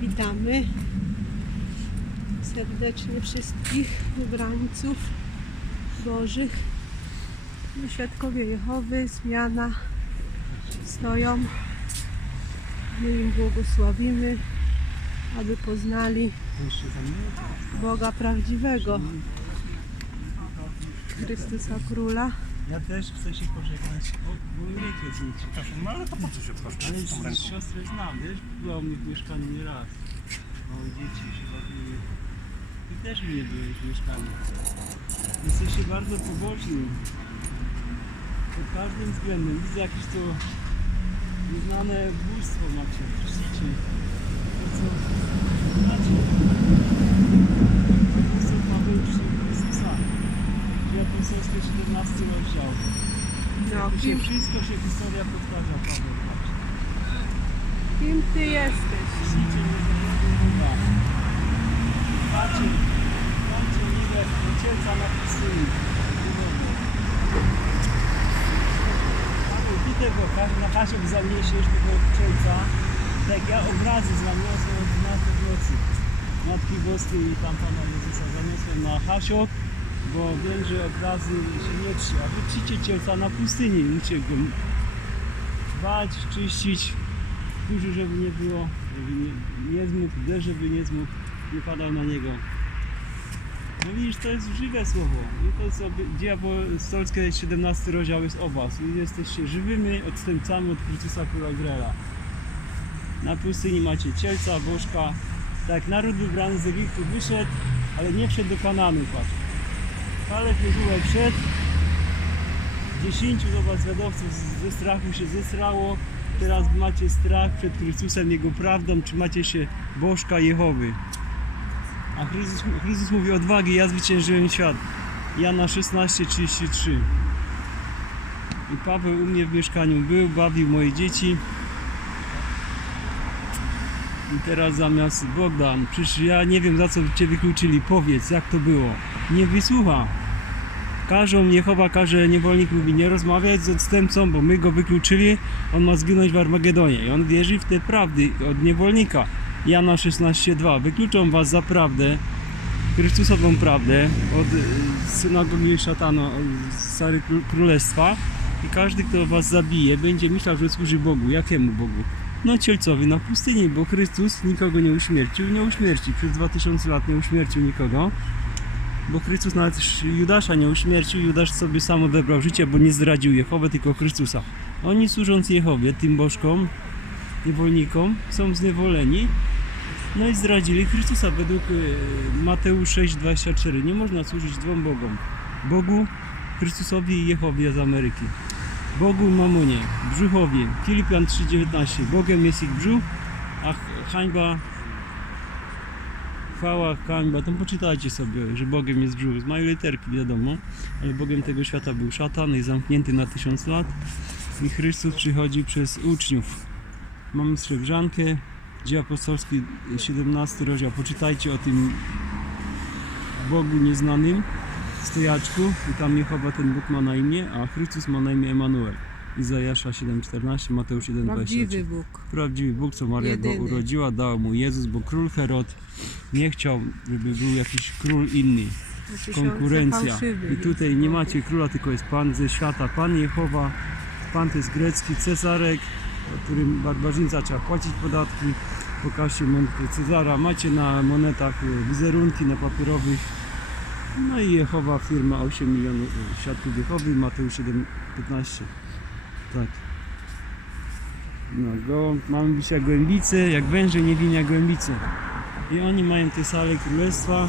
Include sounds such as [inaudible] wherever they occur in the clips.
Witamy serdecznie wszystkich wybrańców Bożych. Świadkowie Jehowy, zmiana stoją. My im błogosławimy, aby poznali Boga prawdziwego, Chrystusa Króla. Ja też chcę się pożegnać. O, bo wiecie z nic. No ale to po co się Ale z tą z ręką? siostrę znam, wiesz? Była u mnie w mieszkaniu nie raz. Małe dzieci się bawiły. Ty też u mnie byłeś w mieszkaniu. Jesteście bardzo pobożni. Pod każdym względem. Widzę jakieś to nieznane bóstwo macie. Czcicie. To co. Apostol Paweł czcił Chrystusa. Apostolskie 17 rozdział. No, się kim, wszystko się historia powtarza, Paweł. kim Ty jesteś? Czcicie niezależnego Boga. Patrzcie, patrzcie ile ojcielca na pustyni. Tego ka- na kasię zaniesiesz tego ojcielca. Tak ja obrazy zaniosłem od 12 w nocy. Matki Boskiej i tam Pana Jezusa zaniosłem na hasiok, bo wiem, że obrazy się nie trzy. A wy czcicie cielca na pustyni. Musicie go dbać, czyścić, kurzu, żeby nie było, żeby nie, nie zmógł, deszcz, żeby nie zmógł, nie padał na niego. No widzisz, to jest żywe słowo. I to jest apostolskie, 17 rozdział jest o was. Jesteście żywymi odstępcami od Chrystusa Króla. Na pustyni macie cielca, bożka. Tak, naród wybrany z Egiptu wyszedł, ale nie wszedł do Kananu, patrz. Kaleb Jozue wszedł, dziesięciu zwiadowców ze strachu się zesrało. Teraz macie strach przed Chrystusem, Jego prawdą, trzymacie się Bożka Jehowy. A Chrystus, Chrystus mówi odwagi, ja zwyciężyłem świat. Jana 16:33. I Paweł u mnie w mieszkaniu był, bawił moje dzieci. I teraz zamiast Bogdan, przecież ja nie wiem za co cię wykluczyli, powiedz jak to było. Nie wysłucha. Każą, Jehowa każe, niewolnik mówi nie rozmawiać z odstępcą, bo my go wykluczyli, on ma zginąć w Armagedonie. I on wierzy w te prawdy od niewolnika. Jana 16:2. Wykluczą was za prawdę, Chrystusową prawdę od y, synagogi szatana, od Sary Kró- Królestwa i każdy, kto was zabije, będzie myślał, że służy Bogu. Jakiemu Bogu? No cielcowi na pustyni, bo Chrystus nikogo nie uśmiercił, nie uśmierci. Przez 2000 lat nie uśmiercił nikogo. Bo Chrystus nawet Judasza nie uśmiercił, Judasz sobie sam odebrał życie, bo nie zdradził Jehowę, tylko Chrystusa. Oni służąc Jehowie, tym bożkom, niewolnikom, są zniewoleni, no i zdradzili Chrystusa według e, Mateusz 6,24. Nie można służyć dwom Bogom. Bogu, Chrystusowi i Jehowie z Ameryki. Bogu Mamonie, brzuchowie, Filipian 3,19. Bogiem jest ich brzuch, a hańba chwała, hańba, to poczytajcie sobie, że Bogiem jest brzuch. Z małej literki wiadomo, ale Bogiem tego świata był szatan i zamknięty na tysiąc lat i Chrystus przychodzi przez uczniów. Mamy srebrzankę, Dzieje apostolskie 17 rozdział. Poczytajcie o tym Bogu nieznanym stojaczku i tam Jehowa ten Bóg ma na imię, a Chrystus ma na imię Emanuel. Izajasza 7,14, Mateusz 1,23. Prawdziwy Bóg. Prawdziwy Bóg, co Maria go Jedyny. urodziła, dał mu Jezus, bo król Herod nie chciał, żeby był jakiś król inny, konkurencja. I tutaj nie macie króla, tylko jest Pan ze świata, Pan Jehowa, Pan to jest grecki Cezarek, o którym barbarzyńca trzeba płacić podatki. Pokażcie monetę Cezara, macie na monetach y, wizerunki na papierowych. No i Jehowa, firma 8 milionów y, świadków Jehowy, Mateusz 7, 15. Tak. No, go, mamy być jak głębice, jak węże niewinni jak głębice. I oni mają te sale królestwa.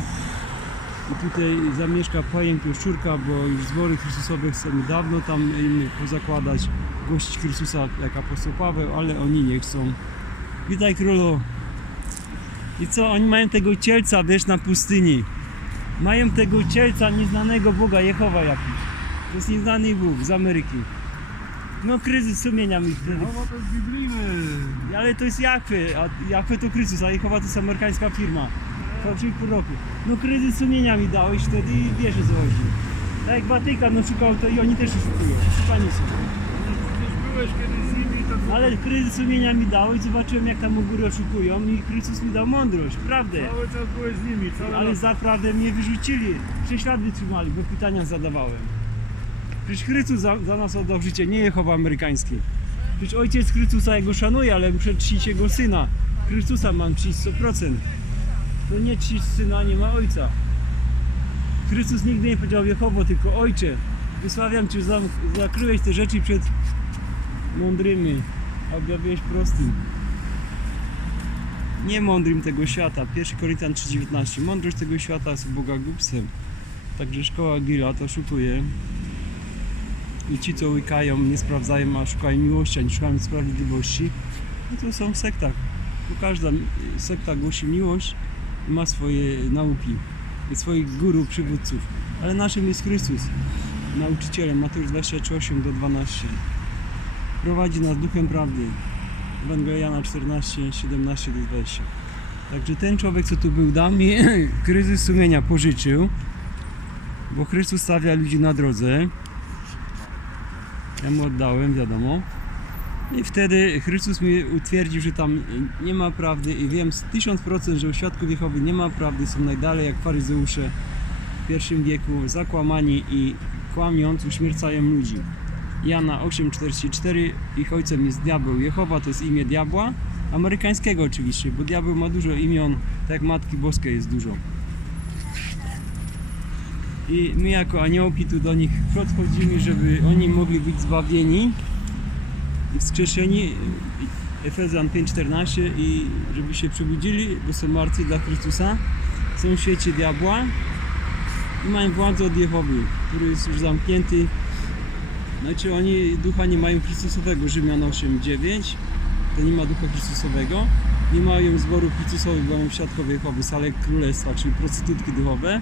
I tutaj zamieszka pająk jaszczurka, bo już zbory Chrystusowe chcemy dawno tam im pozakładać, gościć Chrystusa jak apostoł Paweł, ale oni nie chcą. Witaj królu. I co, oni mają tego cielca, wiesz, na pustyni. Mają tego cielca nieznanego Boga, Jehowa jakiś. To jest nieznany Bóg z Ameryki. No kryzys sumienia mi wtedy. No bo to jest biblijny. Ale to jest Jachwy, a Jachwy to Chrystus, a Jehowa to jest amerykańska firma. Fałszywych proroków. No kryzys sumienia mi dałeś wtedy i co chodzi. Tak jak Watykan no szukał, to i oni też oszukują. Szukani są. Byłeś kiedyś z nimi, to Ale kryzys sumienia mi dał i zobaczyłem jak tam u góry oszukują i Chrystus mi dał mądrość, prawdę. cały czas byłeś z nimi, cały Ale za prawdę mnie wyrzucili. Prześlady trzymali, bo pytania zadawałem. Przecież Chrystus za, za nas oddał życie, nie Jehowa amerykański. Przecież ojciec Chrystusa jego szanuje, ale muszę czcić jego syna. Chrystusa mam czcić 100%. To nie czcić syna, nie ma ojca. Chrystus nigdy nie powiedział Jehowo, tylko Ojcze. Wysławiam Cię, zam- zakryłeś te rzeczy przed mądrymi, a objawiłeś prostym. Nie mądrym tego świata. 1 Koryntian 3,19. Mądrość tego świata jest Boga głupstwem. Także szkoła Gila to szukuje. I ci, co łykają, nie sprawdzają, a szukają miłości, a nie szukają sprawiedliwości, no to są w sektach. Bo każda sekta głosi miłość i ma swoje nauki, swoich guru, przywódców. Ale naszym jest Chrystus, nauczycielem. Mateusz 28 do 12. Prowadzi nas duchem prawdy. Ewangelia Jana 14, 17 do 20. Także ten człowiek, co tu był, dał mi [laughs] kryzys sumienia pożyczył, bo Chrystus stawia ludzi na drodze. Ja mu oddałem, wiadomo. I wtedy Chrystus mi utwierdził, że tam nie ma prawdy i wiem z 1000%, że u świadków Jehowy nie ma prawdy, są najdalej jak faryzeusze w pierwszym wieku, zakłamani i kłamiąc uśmiercają ludzi. Jana 8,44 ich ojcem jest diabeł. Jehowa to jest imię diabła, amerykańskiego oczywiście, bo diabeł ma dużo imion, tak jak Matki Boskiej jest dużo. I my jako aniołki tu do nich podchodzimy, żeby oni mogli być zbawieni i wskrzeszeni. Efezjan 5,14 i żeby się przebudzili, bo są martwi dla Chrystusa, są w świecie diabła i mają władzę od Jehowy, który jest już zamknięty znaczy oni ducha nie mają Chrystusowego, Rzymian 8:9 to nie ma ducha Chrystusowego. Nie mają zboru Chrystusowych, bo mają świadkowie Jehowy, sale królestwa, czyli prostytutki duchowe.